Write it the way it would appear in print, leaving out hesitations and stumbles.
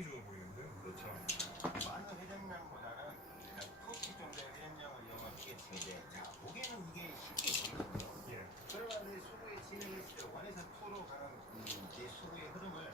굉장히 좋아 보이는데요. 그렇죠. 많은 회전량보다는 프로티 정도의 회전량을 이용한 피게팅인데, 자, 보기에는 이게 쉽게 보이거든요. 예. 그러나 수구의 진행을 했을 때 1에서 2로 가는 이 수구의 흐름을